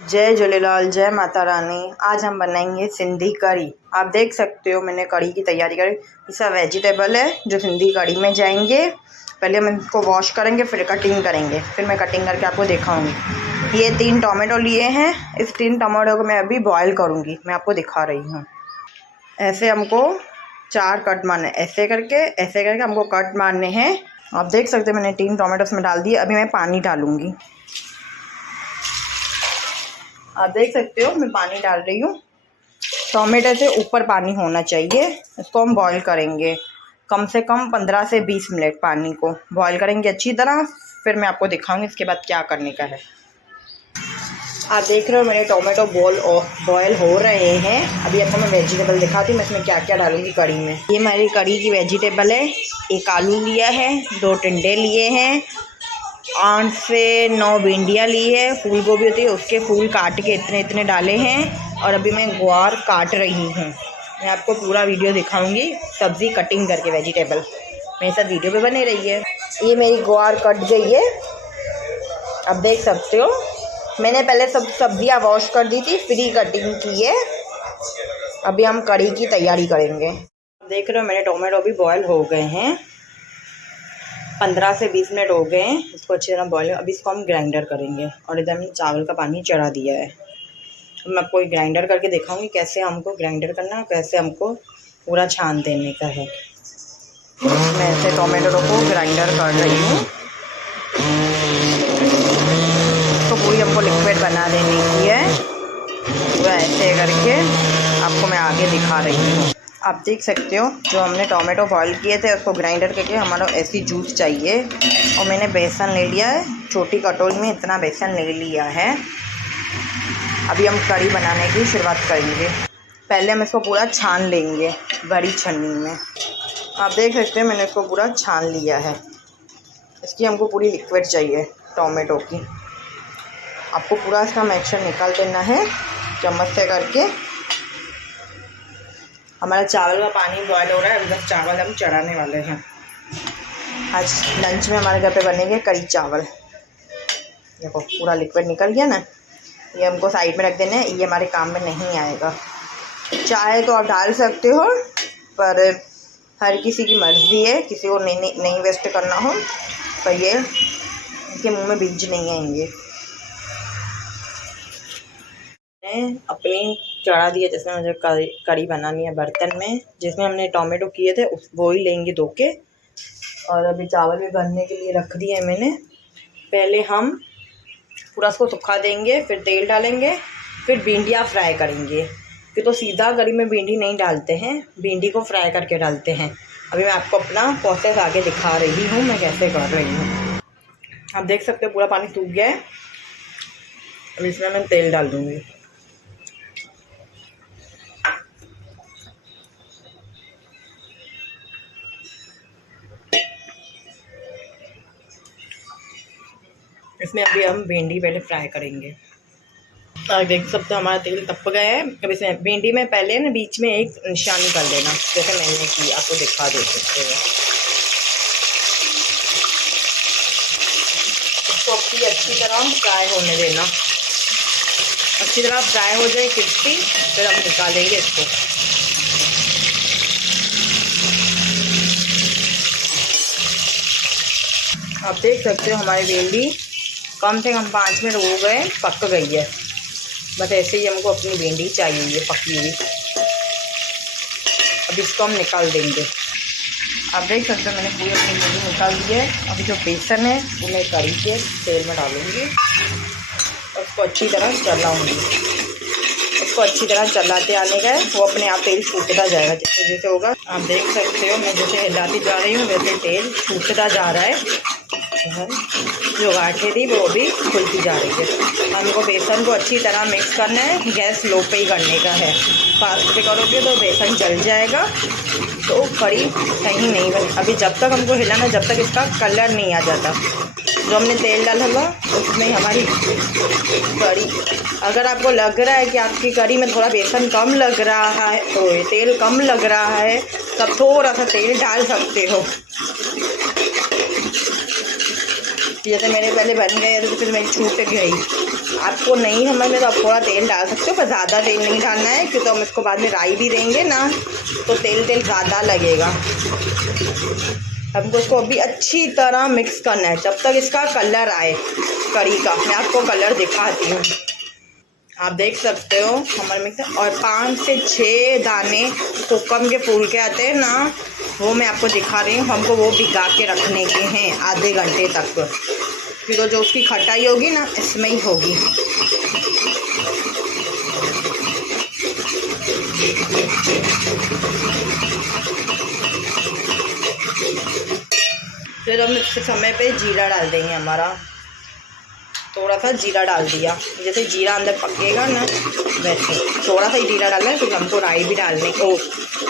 जय झूलेलाल, जय माता रानी। आज हम बनाएंगे सिंधी कढ़ी। आप देख सकते हो मैंने कढ़ी की तैयारी करी। ये सब वेजिटेबल है जो सिंधी कढ़ी में जाएंगे। पहले हम इनको वॉश करेंगे, फिर कटिंग करेंगे, फिर मैं कटिंग करके आपको दिखाऊंगी। ये 3 टोमेटो लिए हैं। इस 3 टोमेटो को मैं अभी बॉयल करूँगी। मैं आपको दिखा रही हूँ। ऐसे हमको 4 कट मारने, ऐसे करके हमको कट मारने हैं। आप देख सकते हो मैंने 3 टोमेटो इसमें डाल दिए। अभी मैं पानी डालूँगी। आप देख सकते हो मैं पानी डाल रही हूँ। टोमेटो से ऊपर पानी होना चाहिए। इसको हम बॉईल करेंगे कम से कम 15 से 20 मिनट। पानी को बॉईल करेंगे अच्छी तरह, फिर मैं आपको दिखाऊंगी इसके बाद क्या करने का है। आप देख रहे हो मेरे टोमेटो बॉयल हो रहे हैं। अभी आपको मैं वेजिटेबल दिखाती हूँ मैं इसमें क्या क्या डालूंगी कढ़ी में। ये हमारी कढ़ी की वेजिटेबल है। 1 आलू लिया है, 2 टिंडे लिए हैं, 8 से 9 भिंडियाँ ली है। फूल गोभी होती है उसके फूल काट के इतने इतने डाले हैं। और अभी मैं ग्वार काट रही हूँ। मैं आपको पूरा वीडियो दिखाऊंगी सब्ज़ी कटिंग करके। वेजिटेबल मेरे साथ वीडियो पे बने रही है। ये मेरी ग्वार कट गई है, आप देख सकते हो। मैंने पहले सब सब्जियाँ वॉश कर दी थी, फिर ही कटिंग की है। अभी हम कढ़ी की तैयारी करेंगे। देख रहे हो मेरे टोमेटो भी बॉयल हो गए हैं। 15 से 20 मिनट हो गए हैं। इसको अच्छी तरह बॉयल। अभी इसको हम ग्राइंडर करेंगे। और इधर मैंने चावल का पानी चढ़ा दिया है। मैं आपको ग्राइंडर करके दिखाऊंगी कैसे हमको ग्राइंडर करना है, कैसे हमको पूरा छान देने का है। मैं ऐसे टोमेटो को ग्राइंडर कर रही हूँ। तो पूरी हमको लिक्विड बना देने की है। पूरा ऐसे करके आपको मैं आगे दिखा रही हूँ। आप देख सकते हो जो हमने टोमेटो बॉईल किए थे उसको ग्राइंडर करके हमारा ऐसी जूस चाहिए। और मैंने बेसन ले लिया है, छोटी कटोरी में इतना बेसन ले लिया है। अभी हम कढ़ी बनाने की शुरुआत करेंगे। पहले हम इसको पूरा छान लेंगे बड़ी छन्नी में। आप देख सकते हैं मैंने इसको पूरा छान लिया है। इसकी हमको पूरी लिक्विड चाहिए टोमेटो की। आपको पूरा इसका मिक्सचर निकाल देना है चम्मच से करके। हमारा चावल का पानी बॉयल हो रहा है। अभी बस चावल हम चढ़ाने वाले हैं। आज लंच में हमारे घर पे बनेंगे कढ़ी चावल। देखो पूरा लिक्विड निकल गया ना। ये हमको साइड में रख देना है, ये हमारे काम में नहीं आएगा। चाहे तो आप डाल सकते हो, पर हर किसी की मर्ज़ी है। किसी को नहीं वेस्ट करना हो पर ये इनके मुंह में बीज नहीं आएंगे। मैंने अपनी चढ़ा दिया जिसमें मुझे कढ़ी बनानी है बर्तन में, जिसमें हमने टोमेटो किए थे वो ही लेंगे धो के। और अभी चावल भी बनने के लिए रख दिए मैंने। पहले हम पूरा इसको सुखा देंगे, फिर तेल डालेंगे, फिर भिंडियाँ फ्राई करेंगे। फिर तो सीधा कढ़ी में भिंडी नहीं डालते हैं, भिंडी को फ्राई करके डालते हैं। अभी मैं आपको अपना प्रोसेस आगे दिखा रही हूँ मैं कैसे कर रही हूँ। आप देख सकते हो पूरा पानी सूख गया है। अब इसमें मैं तेल डाल दूँगी। इसमें अभी हम भिंडी पहले फ्राई करेंगे। आप देख सकते हो हमारा तेल तप गया है। अब इसमें भिंडी में पहले ना बीच में एक निशानी कर देना, जैसे मैंने की, आपको दिखा दे सकते हो। इसको अच्छी तरह फ्राई होने देना। अच्छी तरह फ्राई हो जाए क्रिस्पी, फिर हम निकालेंगे इसको। आप देख सकते हो हमारी भिंडी कम से कम 5 मिनट हो गए, पक गई है। बस ऐसे ही हमको अपनी भिंडी चाहिए, ये पकी हुई। अब इसको हम निकाल देंगे। आप देख सकते हो मैंने पूरी अपनी भिंडी निकाल दी है। अभी जो बेसन है वो मैं कढ़ी के तेल में डालूँगी और उसको अच्छी तरह चलाऊँगी। उसको अच्छी तरह चलाते आने का है, वो अपने आप तेल छूटता जाएगा जैसे जैसे होगा। आप देख सकते हो मैं जैसे हिलाती जा रही हूँ वैसे तेल छूटता जा रहा है। जो गांठें थी वो भी खुलती जा रही है। हमको बेसन को अच्छी तरह मिक्स करना है। गैस लो पे ही करने का है। फास्ट पे करोगे तो बेसन जल जाएगा, तो कढ़ी सही नहीं बनी। अभी जब तक हमको हिलाना, जब तक इसका कलर नहीं आ जाता। जो हमने तेल डाला था उसमें हमारी कढ़ी, अगर आपको लग रहा है कि आपकी कढ़ी में थोड़ा बेसन कम लग रहा है, तो तेल कम लग रहा है, तब थोड़ा सा तेल डाल सकते हो। जैसे मेरे पहले बन गए तो फिर मेरी छूट गई। आपको नहीं समझ में तो आप थोड़ा तेल डाल सकते हो, पर ज़्यादा तेल नहीं डालना है क्योंकि हम इसको बाद में राई भी देंगे ना, तो तेल ज़्यादा लगेगा। हमको इसको अभी अच्छी तरह मिक्स करना है जब तक इसका कलर आए कड़ी का। मैं आपको कलर दिखाती हूँ, आप देख सकते हो हमारे मिक्स। और 5 से 6 दाने कोकम के फूल के आते हैं ना, वो मैं आपको दिखा रही हूँ। हमको वो भिगा के रखने के हैं आधे घंटे तक, फिर जो उसकी खटाई होगी ना इसमें ही होगी। फिर हम इस समय पे जीरा डाल देंगे। हमारा थोड़ा सा जीरा डाल दिया, जैसे जीरा अंदर पकेगा ना वैसे थोड़ा सा ही जीरा डालना है। क्योंकि हमको राई भी डालने को,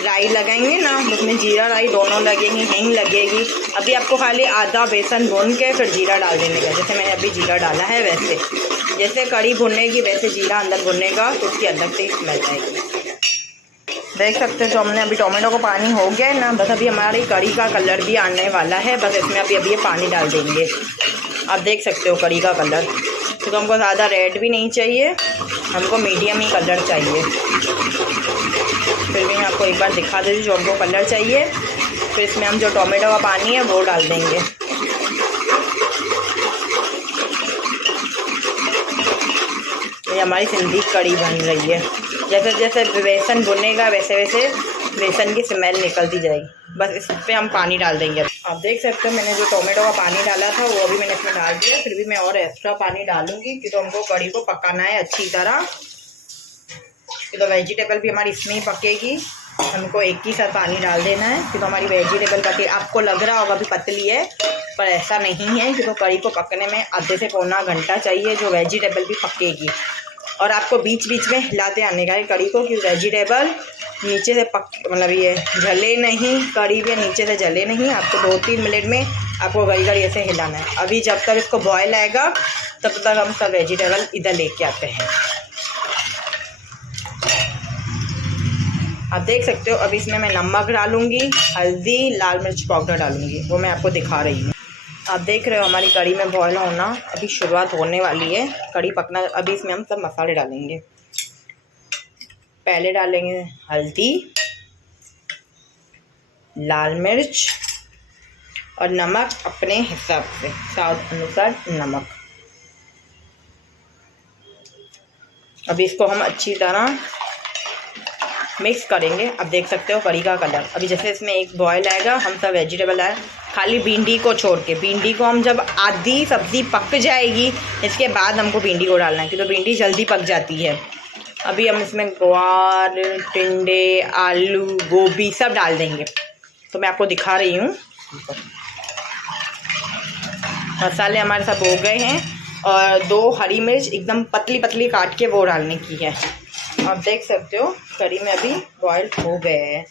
राई लगाएंगे ना उसमें जीरा राई दोनों लगेंगी, हींग लगेगी। अभी आपको खाली आधा बेसन भून के फिर जीरा डाल देने का, जैसे मैंने अभी जीरा डाला है वैसे। जैसे कड़ी भुनेगी वैसे जीरा अंदर भुनने का, तो उसकी अंदर से ही स्मेल आएगी। देख सकते हो तो हमने अभी टोमेटो का पानी हो गया है ना, बस अभी हमारी कड़ी का कलर भी आने वाला है। बस इसमें अभी ये पानी डाल देंगे। आप देख सकते हो कड़ी का कलर, तो हमको ज़्यादा रेड भी नहीं चाहिए, हमको मीडियम ही कलर चाहिए। फिर भी मैं आपको एक बार दिखा देती हूँ जो हमको कलर चाहिए। फिर इसमें हम जो टोमेटो का पानी है वो डाल देंगे। ये हमारी सिंधी कड़ी बन रही है। जैसे जैसे बेसन भुनेगा वैसे वैसे बेसन की स्मेल निकलती जाएगी। बस इस पर हम पानी डाल देंगे। आप देख सकते हो मैंने जो टोमेटो का पानी डाला था वो अभी मैंने इसमें डाल दिया। फिर भी मैं और एक्स्ट्रा पानी डालूंगी क्योंकि तो हमको कड़ी को पकाना है अच्छी तरह। तो वेजिटेबल भी हमारी इसमें ही पकेगी, हमको एक ही साथ पानी डाल देना है कि तो हमारी वेजिटेबल पके। आपको लग रहा होगा अभी पतली है, पर ऐसा नहीं है कि तो कड़ी को पकने में आधे से पौना घंटा चाहिए, जो वेजिटेबल भी पकेगी। और आपको बीच बीच में हिलाते आने का है कड़ी को कि वेजिटेबल नीचे से मतलब ये जले नहीं, कड़ी भी नीचे से जले नहीं। आपको 2-3 मिनट में आपको कड़ी कड़ी ऐसे हिलाना है। अभी जब तक इसको बॉयल आएगा तब तक हम सब वेजिटेबल इधर लेके आते हैं। आप देख सकते हो अभी इसमें मैं नमक डालूंगी, हल्दी, लाल मिर्च पाउडर डालूंगी, वो मैं आपको दिखा रही हूँ। आप देख रहे हो हमारी कड़ी में बॉयल होना अभी शुरुआत होने वाली है, कड़ी पकना। अभी इसमें हम सब मसाले डालेंगे। पहले डालेंगे हल्दी, लाल मिर्च और नमक अपने हिसाब से, स्वाद अनुसार नमक। अभी इसको हम अच्छी तरह मिक्स करेंगे। अब देख सकते हो कड़ी का कलर। अभी जैसे इसमें एक बॉयल आएगा हम सब वेजिटेबल आए, खाली भिंडी को छोड़ के। भिंडी को हम जब आधी सब्ज़ी पक जाएगी इसके बाद हमको भिंडी को डालना है, क्योंकि भिंडी जल्दी पक जाती है। अभी हम इसमें ग्वार, टिंडे, आलू, गोभी सब डाल देंगे। तो मैं आपको दिखा रही हूँ। मसाले हमारे सब हो गए हैं और 2 हरी मिर्च एकदम पतली पतली काट के वो डालने की है। आप देख सकते हो कड़ी में अभी बॉयल हो गए हैं।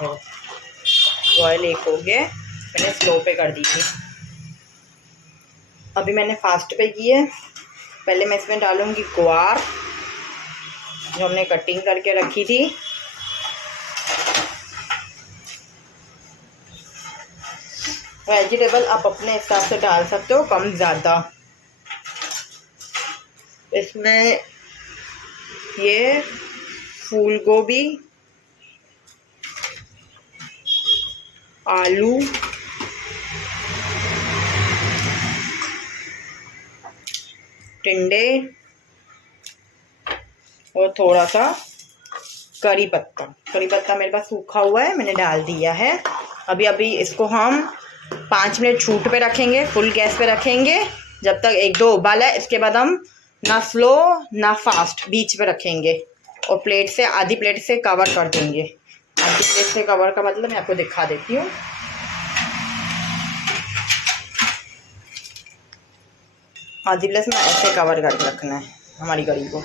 बॉयल एक हो गए, मैंने स्लो पे कर दी थी, अभी मैंने फास्ट पे की है। पहले मैं इसमें डालूंगी ग्वार जो हमने कटिंग करके रखी थी। वेजिटेबल आप अपने हिसाब से डाल सकते हो, कम ज़्यादा। इसमें ये फूल गोभी, आलू, टिंडे और थोड़ा सा करी पत्ता। करी पत्ता मेरे पास सूखा हुआ है, मैंने डाल दिया है। अभी इसको हम 5 मिनट छूट पे रखेंगे, फुल गैस पे रखेंगे जब तक 1-2 उबाल है। इसके बाद हम ना स्लो ना फास्ट, बीच पे रखेंगे और प्लेट से, आधी प्लेट से कवर कर देंगे। आधी प्लेट से कवर का मतलब मैं आपको दिखा देती हूँ। आधी प्लेट में ऐसे कवर करके रखना है हमारी कड़ी को।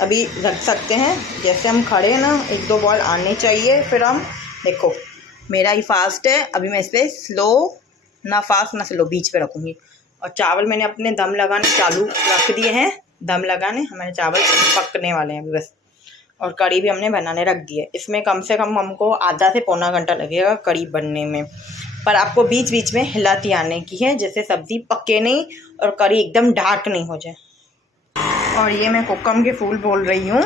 अभी रख सकते हैं, जैसे हम खड़े हैं ना 1-2 बॉल आने चाहिए। फिर हम देखो मेरा ही फास्ट है, अभी मैं इस पर स्लो ना फास्ट ना स्लो, बीच पे रखूँगी। और चावल मैंने अपने दम लगाने चालू रख दिए हैं, दम लगाने हमारे चावल पकने वाले हैं अभी बस। और कड़ी भी हमने बनाने रख दी है। इसमें कम से कम हमको आधा से पौना घंटा लगेगा कड़ी बनने में। पर आपको बीच बीच में हिलाती आने की है, जैसे सब्ज़ी पके नहीं और कड़ी एकदम डार्क नहीं हो जाए। और ये मैं कोकम के फूल बोल रही हूँ।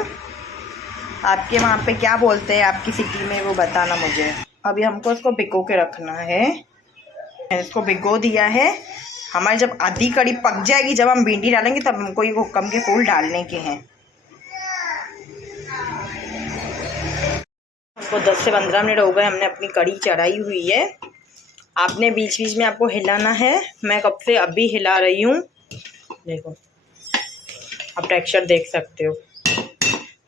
आपके वहाँ पे क्या बोलते हैं आपकी सिटी में, वो बताना मुझे। अभी हमको इसको भिगो के रखना है। इसको भिगो दिया है। हमारी जब आधी कड़ी पक जाएगी, जब हम भिंडी डालेंगे, तब हमको ये कोकम के फूल डालने के हैं। हमको 10 से 15 मिनट हो गए, हमने अपनी कड़ी चढ़ाई हुई है। आपने बीच बीच में आपको हिलाना है। मैं कब से अभी हिला रही हूँ, देखो आप टेक्सचर देख सकते हो।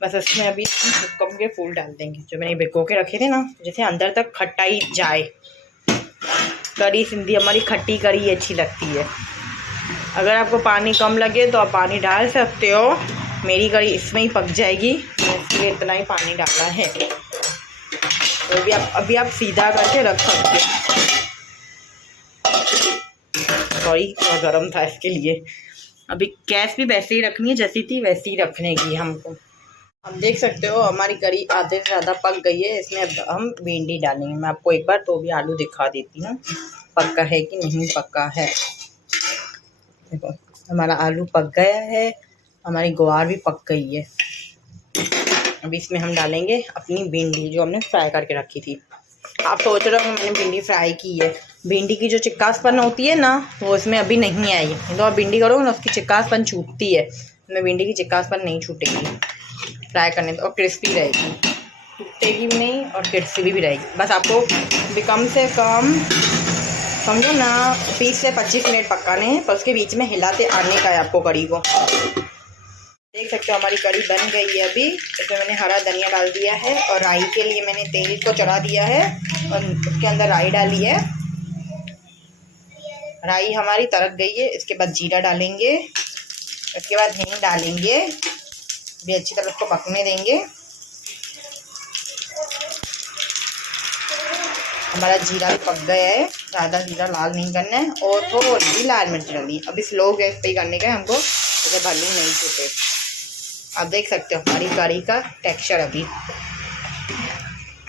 बस इसमें अभी कोकम के फूल डाल देंगे जो मैंने भिगो के रखे थे ना, जैसे अंदर तक खटाई जाए। कड़ी सिंधी हमारी खट्टी कड़ी अच्छी लगती है। अगर आपको पानी कम लगे तो आप पानी डाल सकते हो। मेरी कड़ी इसमें ही पक जाएगी, मैं इसलिए इतना ही पानी डाला है। तो अभी आप सीधा करके रख सकते हो। सॉरी, थोड़ा गर्म था इसके लिए। अभी गैस भी वैसे ही रखनी है, जैसी थी वैसी ही रखने की हमको। हम देख सकते हो हमारी कड़ी आधे से ज़्यादा पक गई है। इसमें अब हम भिंडी डालेंगे। मैं आपको एक बार तो भी आलू दिखा देती हूँ, पक्का है कि नहीं पक्का है। देखो हमारा आलू पक गया है, हमारी ग्वार भी पक गई है। अभी इसमें हम डालेंगे अपनी भिंडी जो हमने फ्राई करके रखी थी। आप सोच रहे हो मैंने भिंडी फ्राई की है। भिंडी की जो चिक्कासपन होती है ना, वो इसमें अभी नहीं आई। तो आप भिंडी करोगे ना, उसकी चिक्कासपन छूटती है। इसमें भिंडी की चिक्कासपन नहीं छूटेगी फ्राई करने तो, और क्रिस्पी रहेगी, टूटेगी भी नहीं और क्रिस्पी भी रहेगी। बस आपको भी कम से कम समझो ना 20 से 25 मिनट पकाने हैं, पर उसके बीच में हिलाते आने का है आपको कड़ी को। देख सकते हो हमारी कड़ी बन गई है। अभी इसमें मैंने हरा धनिया डाल दिया है और राई के लिए मैंने तेल को चढ़ा दिया है और उसके अंदर राई डाली है। राई हमारी तड़क गई है। इसके बाद जीरा डालेंगे, इसके बाद हींग डालेंगे। भी अच्छी तरह उसको पकने देंगे। हमारा जीरा भी पक गया है, ज़्यादा जीरा लाल नहीं करना है और थोड़ी लाल मिर्च डालनी है। अभी स्लो गैस पे ही करने का है हमको, जैसे भले नहीं छूटे। आप देख सकते हो हमारी कड़ी का टेक्सचर। अभी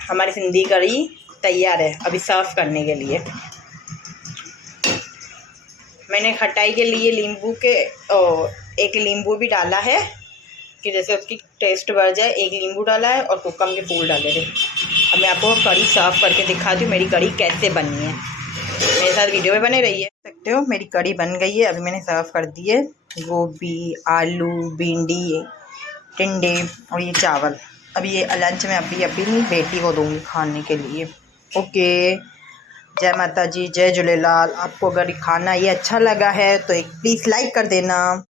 हमारी सिंधी कड़ी तैयार है अभी सर्व करने के लिए। मैंने खटाई के लिए एक नींबू भी डाला है कि जैसे उसकी टेस्ट बढ़ जाए। एक नींबू डाला है और कोकम के फूल डाले थे। अब मैं आपको कड़ी सर्व करके दिखाती हूँ मेरी कड़ी कैसे बनी है। मेरे साथ वीडियो में बने रहिए। सकते हो मेरी कड़ी बन गई है। अभी मैंने सर्व कर दी है। गोभी, आलू, भिंडी, टिंडे और ये चावल। अभी ये लंच में अभी नहीं, बेटी को दूँगी खाने के लिए। ओके, जय माता जी, जय झूलेलाल। आपको अगर खाना ये अच्छा लगा है तो एक प्लीज़ लाइक कर देना।